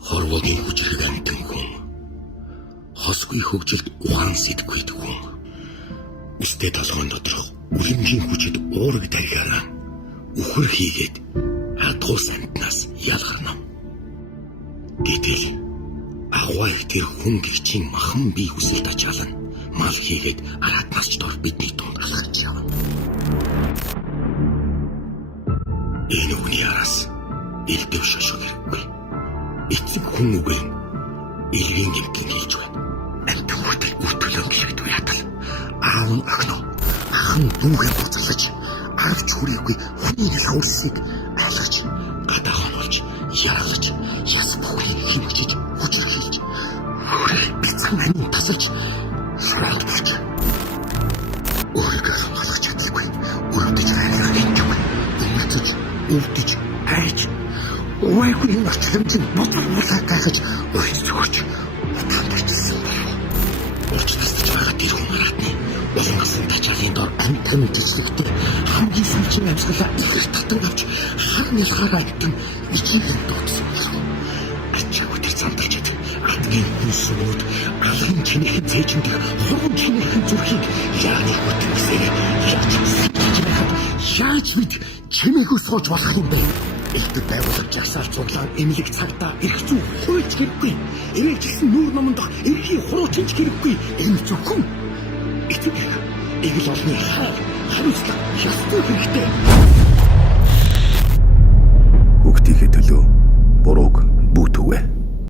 Хорвогийн хүчрэг амтан хүн. Хосгүй хөгжилд ухаан сэтгэхүйд хүн. Өстэй толгойн доторх үрэмжийн хүчит уураг тарихаараа үхэр хийгээд адгуус амтнаас ялгарна. Гэтэл агуй тэр хүн гихчийн махан бие хүсэлт ачаалан мал хийгээд араатнаас ч дор бидний дунд алхаж явна. Энэ үгний араас элдэв шошог хэрэггүй. Эцэг хүн үгээр элвийн гэмтэн хийж байна. Амт хүүтэй үтгэлэн гэлэгдв ятал. Аав нь охиноо ахан дүүгээ буцалж арч хүрээгүй хүний лаврсыг алгаж гадаа хонолж яалж яс бүхнийг хэмжиж хүчрхийлж хүрээ бицэн амин тасалж шараад бич. Өөрийгөө хамгаалах чадлагүй өрөвдөж хайраар хэмжиг өмөлцөж өвдөж айж уйгүй нэрчэмжин ботор гахаж өрч зүгч утгаандчихсан байна. Урчластаж байгаа тэр хүн харатны улангасан тачаалын дор амтан төслөгтэй хамгийн сүлжээ амьсгалаа ихэр татан авч хар нялхаараа итгэн ичийлэн дуудсан байна. Ачаагүй тэр цамталчид адгийн хүнсүүд алгын чинийхэн цээжиндээ хуран чинийхэн зүрхийг яаны хөтөлсөөр яаж бид чимээгүй сууж болох юм бэ? Элдв байгуулж жасаар цуглаа эмнэлэг цагтаа эрх зүй хуульч хэрэггүй. Эргэлжсэн нүүр номонд эрхийн хурууч хэрэггүй. Энэ зөвхөн эцэг эгэл олны хариуцлага ястай хэрэгтэй. Хүүхдийнхээ төлөө бурууг бүйтгвэ.